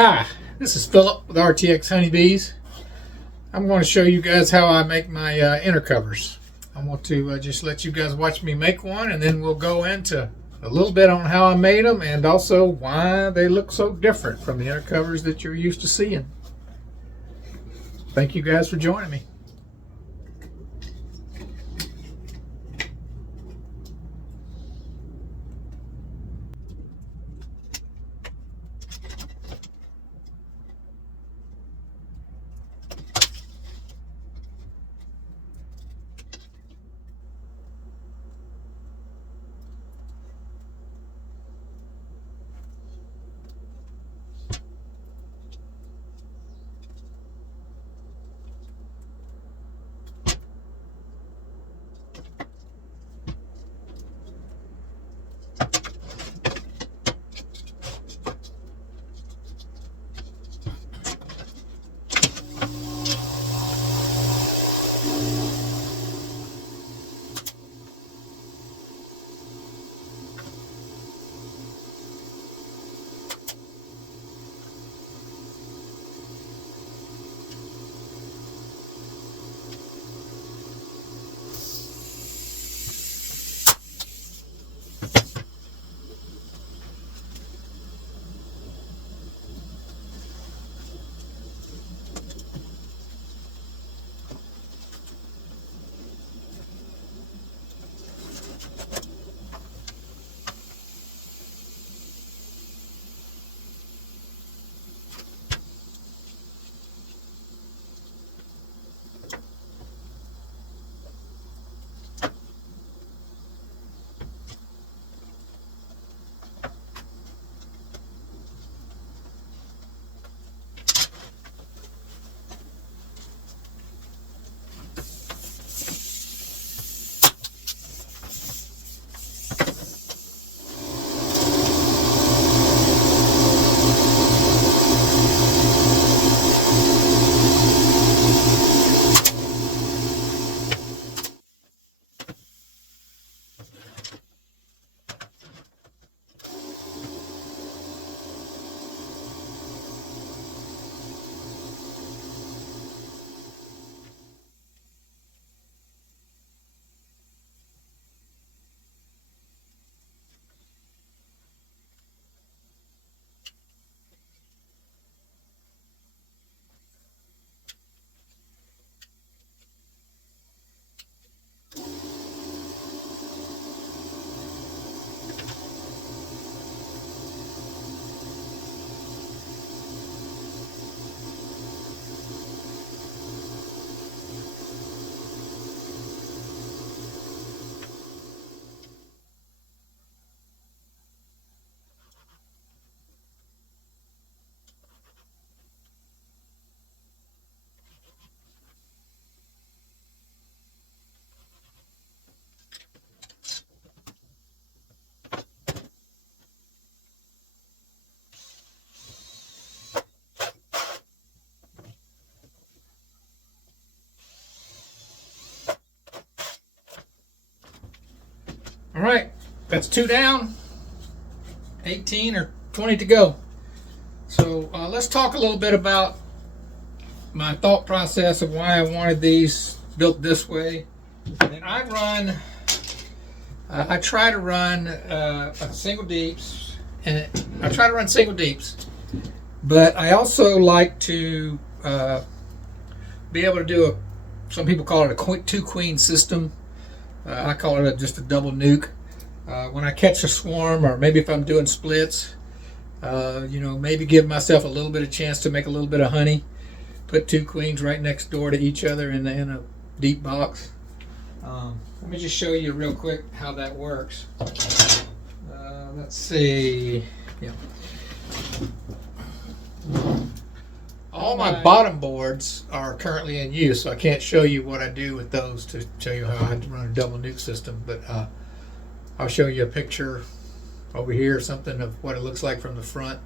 Hi, this is Philip with RTX Honeybees. I'm going to show you guys how I make my inner covers. I want to just let you guys watch me make one, and then we'll go into a little bit on how I made them and also why they look so different from the inner covers that you're used to seeing. Thank you guys for joining me. All right, that's 2 down, 18 or 20 to go. So let's talk a little bit about my thought process of why I wanted these built this way. And I try to run single deeps, but I also like to be able to do some people call it a two queen system. I call it just a double nuke. When I catch a swarm, or maybe if I'm doing splits, maybe give myself a little bit of chance to make a little bit of honey. Put two queens right next door to each other in a deep box. Let me just show you real quick how that works. Let's see. Yeah. All my bottom boards are currently in use, so I can't show you what I do with those to show you how I run a double nuke system, but I'll show you a picture over here, something of what it looks like from the front.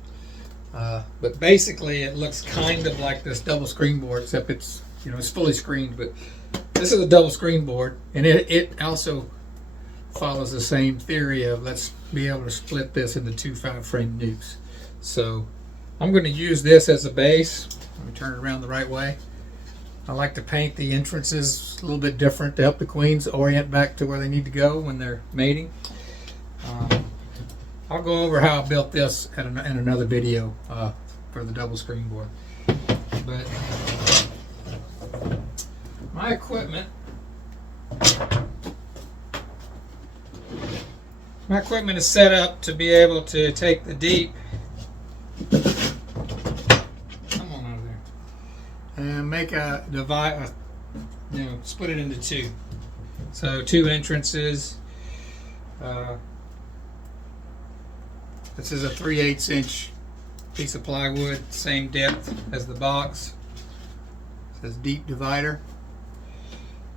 But basically it looks kind of like this double screen board, except it's fully screened, but this is a double screen board, and it also follows the same theory of let's be able to split this into two 5-frame nukes. So I'm going to use this as a base. Let me turn it around the right way. I like to paint the entrances a little bit different to help the queens orient back to where they need to go when they're mating. I'll go over how I built this in another video for the double screen board. But my equipment is set up to be able to take the deep, come on over there, and make a divide, split it into two. So 2 entrances. This is a 3/8 inch piece of plywood, same depth as the box. It says deep divider.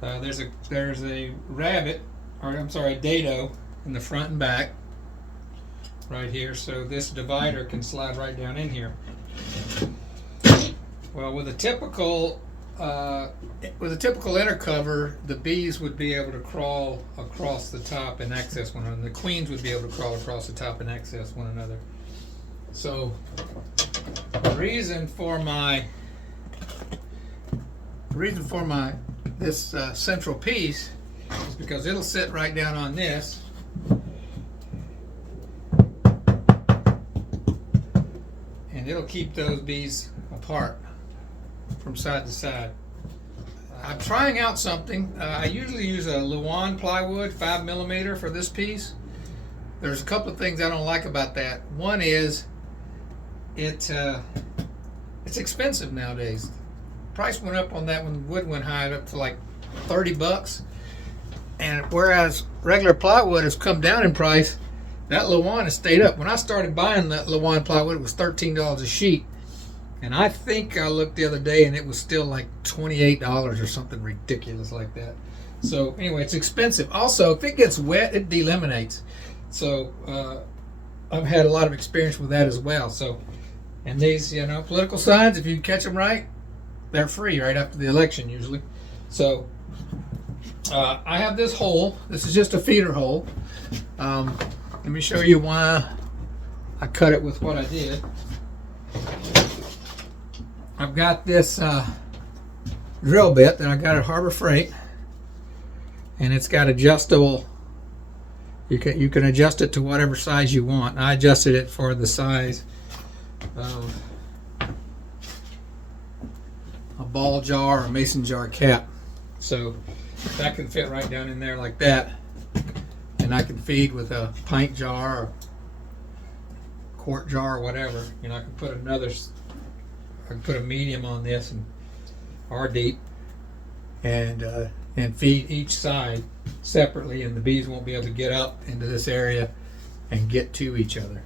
There's a rabbit, or I'm sorry, a dado in the front and back right here, so this divider can slide right down in here. Well, with a typical inner cover, the bees would be able to crawl across the top and access one another. The queens would be able to crawl across the top and access one another. So the reason for this central piece is because it'll sit right down on this, and it'll keep those bees apart from side to side. I'm trying out something. I usually use a Luan plywood 5mm for this piece. There's a couple of things I don't like about that. One is it's expensive nowadays. Price went up on that when wood went high, up to like $30. And whereas regular plywood has come down in price, that Luan has stayed up. When I started buying that Luan plywood, it was $13 a sheet. And I think I looked the other day and it was still like $28 or something ridiculous like that. So anyway, it's expensive. Also, if it gets wet, it delaminates. So I've had a lot of experience with that as well. So, and these, political signs, if you catch them right, they're free right after the election usually. So I have this hole. This is just a feeder hole. Let me show you why I cut it with what I did. I've got this drill bit that I got at Harbor Freight, and it's got adjustable. You can adjust it to whatever size you want. I adjusted it for the size of a ball jar or a mason jar cap, so that can fit right down in there like that, and I can feed with a pint jar or quart jar or whatever. I can put I can put a medium on this or deep, and feed each side separately, and the bees won't be able to get up into this area and get to each other.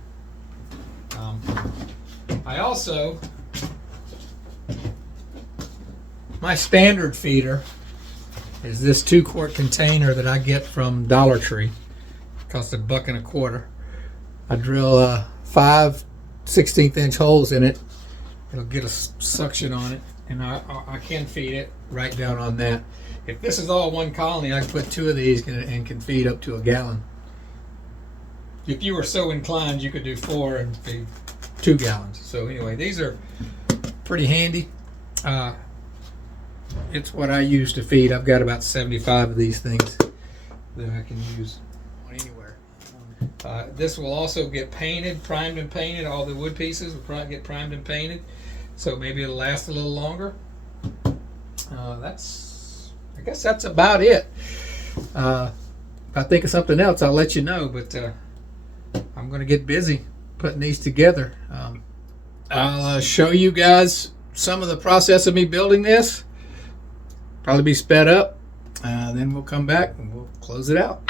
I also, my standard feeder is this 2-quart container that I get from Dollar Tree. It costs $1.25. I drill 5 16th inch holes in it. It'll get a suction on it, and I can feed it right down on that. If this is all one colony, I can put 2 of these and can feed up to a gallon. If you were so inclined, you could do 4 and feed 2 gallons. So anyway, these are pretty handy. It's what I use to feed. I've got about 75 of these things that I can use anywhere. This will also get painted, primed and painted. All the wood pieces will probably get primed and painted, so maybe it'll last a little longer. I guess that's about it. If I think of something else, I'll let you know, but I'm going to get busy putting these together. I'll show you guys some of the process of me building this. Probably be sped up. Then we'll come back and we'll close it out.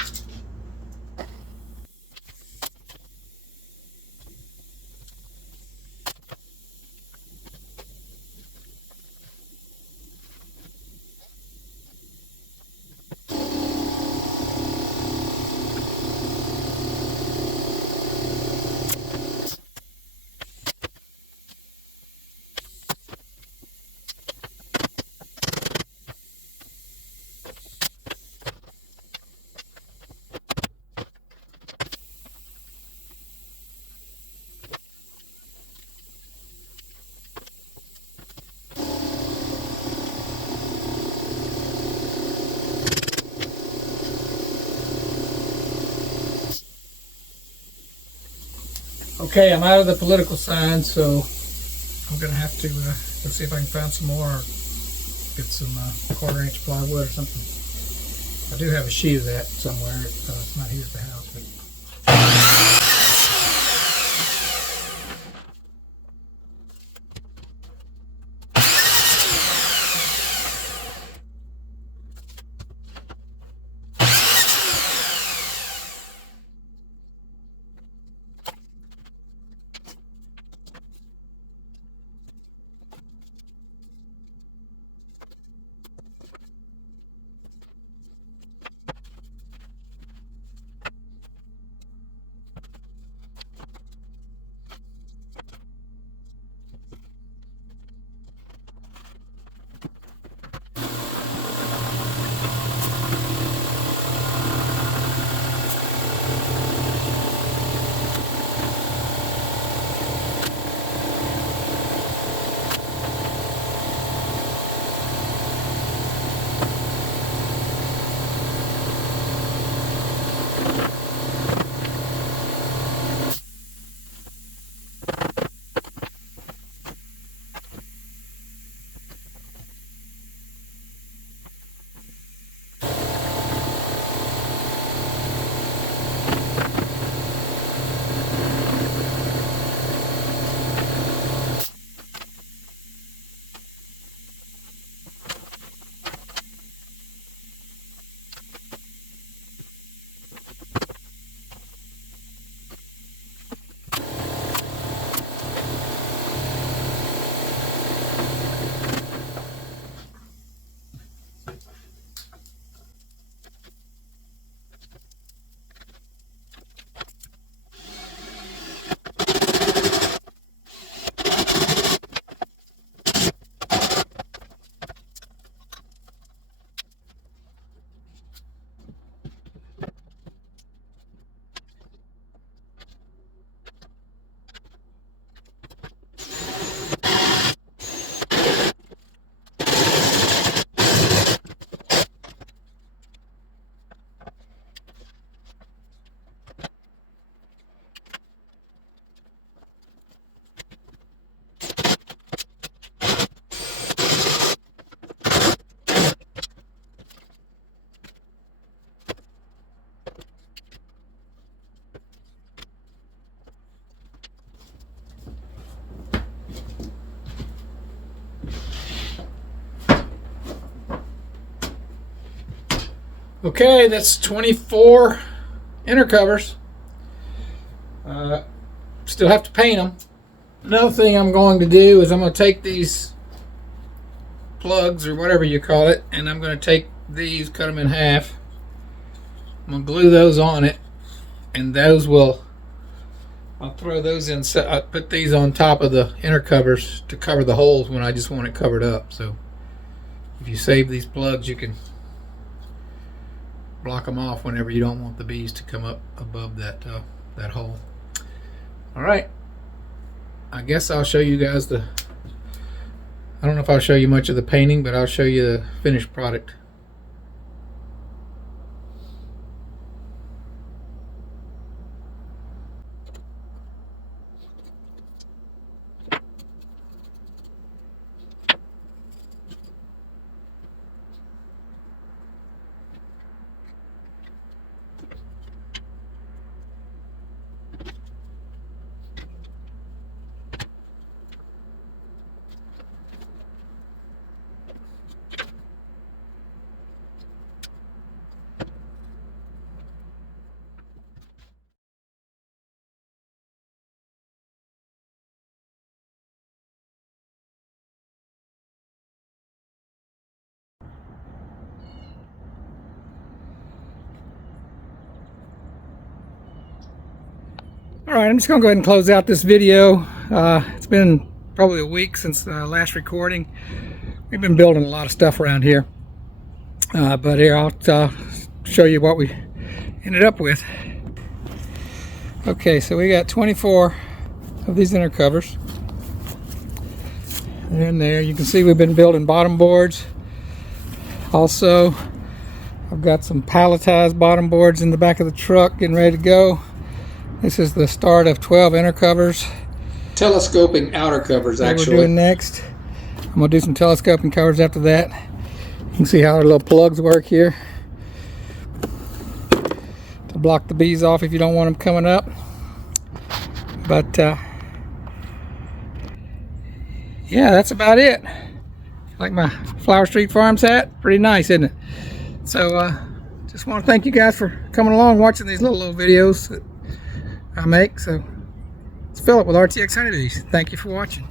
Okay, I'm out of the political sign, so I'm gonna have to go see if I can find some more, or get some 1/4 inch plywood or something. I do have a sheet of that somewhere. It's not here at the house, but. Okay, that's 24 inner covers. Still have to paint them. Another thing I'm going to do is I'm going to take these plugs, or whatever you call it, and I'm going to take these, cut them in half. I'm going to glue those on it, and those will, I'll throw those in, I'll put these on top of the inner covers to cover the holes when I just want it covered up. So if you save these plugs, you can block them off whenever you don't want the bees to come up above that that hole. All right, I guess I'll show you guys the, I don't know if I'll show you much of the painting, but I'll show you the finished product. All right, I'm just gonna go ahead and close out this video. It's been probably a week since the last recording. We've been building a lot of stuff around here. But here, I'll show you what we ended up with. Okay, so we got 24 of these inner covers. And there, you can see we've been building bottom boards. Also, I've got some palletized bottom boards in the back of the truck getting ready to go. This is the start of 12 inner covers. Telescoping outer covers, actually. We're doing next. I'm going to do some telescoping covers after that. You can see how our little plugs work here to block the bees off if you don't want them coming up. But yeah, that's about it. Like my Flower Street Farms hat? Pretty nice, isn't it? So just want to thank you guys for coming along, watching these little videos that I make. So it's Philip with RTX Honeybees. Thank you for watching.